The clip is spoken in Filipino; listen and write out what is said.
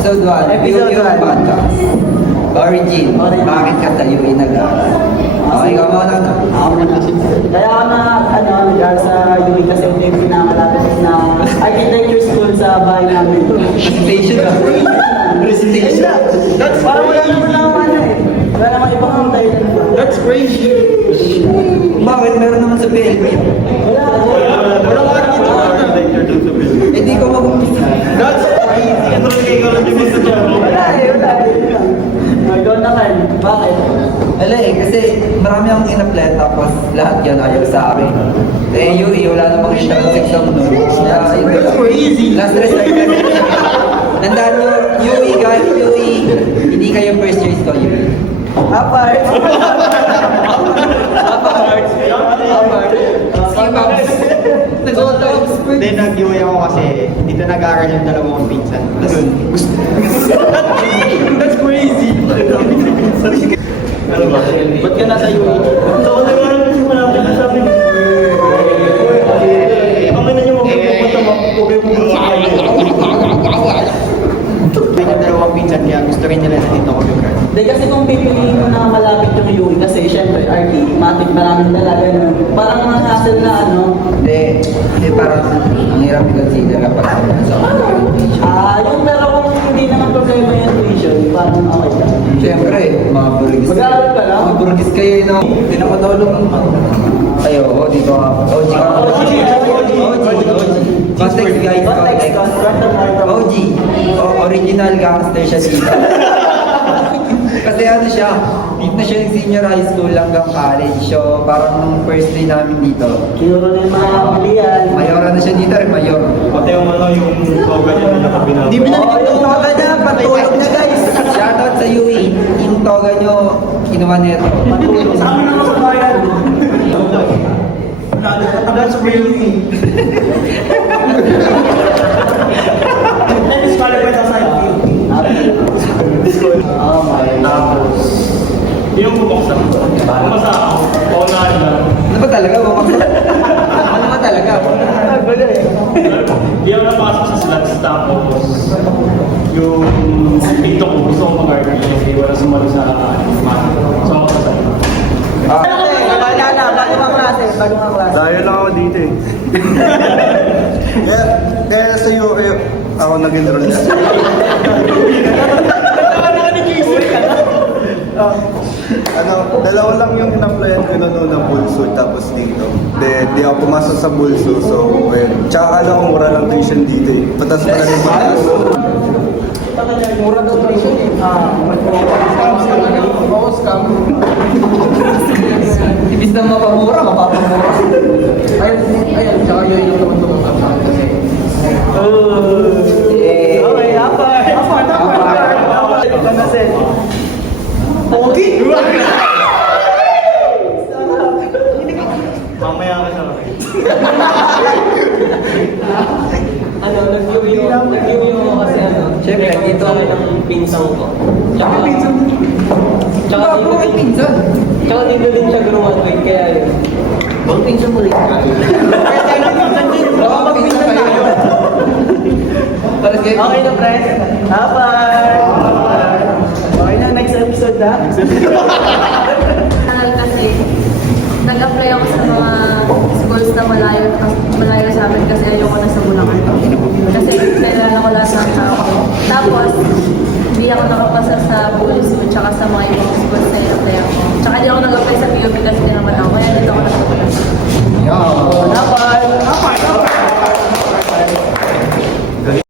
Episode 1. Episode Yung 1. podcast. Origin. Bakit ka sa UE nag-aaral? Okay, ikaw muna na. Kaya ako na, nag-aaral sa UP kasi ito yung pinakamalapit na architecture school sa bahay namin. Presentation na. Presentation. Parang wala naman eh. Wala naman ibang hantay. That's crazy. Bakit? Meron naman sa PLB. Wala. Wala ka architecture dun sa building. Hindi ko mabubuti. That's crazy. Ano rin kayo lang din sa job? Wala eh. Ikaw na kan. Bakit? Wala eh, kasi marami akong in-apply tapos lahat yun ayaw sa akin. Eh, UE, wala namang entrance exam nun. Kaya, yun. That's crazy. Last resort kasi. Tandaan nyo, UE guys, UE. Hindi kayo first choice ko, UE. Apart. Skipaps. Nag-autops. Hindi, nag-UA ako kasi dito nag-aaral yung dalawang kong pinsan. That's crazy. Ano ba? Ba't ka nasa UP? So, kung nag-aaral kasi malapit na sabi mo. Kami na yung magpupunta mo. Okay, pupunta sa kayo. Yung dalawang pinsan kaya gusto rin nila na dito ako lugar. Hindi kasi kung pipiliin mo na malapit yung UE kasi syempre RT, matik maraming talaga na parang mga hassle na Hindi, parang ang hirap i-consider kapag sa orientation. yung pero kung hindi naman problema yung tuition, parang okay ka. Siyempre, mga burgis. Mag-aaral ka lang? Mga burgis kayo, no? Pinakadolong naman. Ay, oo, dito ka. OG ka. OG. Context, guys. Context. OG. Original gangster siya dito. Kasi ano siya, dito na siya nag-senior high school hanggang college. So, parang nung first day namin dito, Siguro na yung mga kapilian. mayora na siya dito, rin mayor. Pati yung yung toga niya na nakabinado. Hindi mo na yung toga na, patulog na guys. Shoutout sa UE, yung toga nyo, kinuha neto. Patulog. Sa amin naman sa bayan. That's crazy. Let's qualify sa side view. Oh my God. Yung bubuksan ko. Bumasa ako. Paunahan lang. Ano ba talaga? Ano ba talaga? Hindi ako napasok sa slots tapos yung pinto ko gusto kong mag-argue kasi wala sumalo sa math. So ako sa side. Wala na, bagong klase, bagong klase. Dahil lang ako dito eh. kaya sa iyo, ako nag-enroll na. Dalawa lang yung in-applyan ko noon ng Bulso tapos dito. Di ako pumasok sa Bulso, so tsaka mura lang tuition dito eh. Patas pa lang yung patas. Mura daw tuition eh. Ibis na mapamura, mapapamura. Ayun, tsaka yun yung tumutulong ka kasi. Okay, apart. Kamasin. Pogi! Mamaya ka sa akin. Nag-viewing ako kasi Siyempre, dito sa akin ng pinsang ko. Tsaka pinsan. Tsaka Tsaka ako ay pinsan. Tsaka dito din siya graduate, kaya yun. Bang pinsan mo rin. Kaya tayo ng pinsan din. Oo, magpinsan tayo. Parang kayo. Okay na, friend. Bye-bye. Okay na, next episode na. Kasi nag-apply ako sa mga schools na malayo sa amin kasi ayoko na sa Bulacan. Kasi kailangan ko lahat ng tao. Tapos, hindi ako nakapasa sa Bulls at saka sa mga ibang schools na in-apply ako. Tsaka hindi ako nag-apply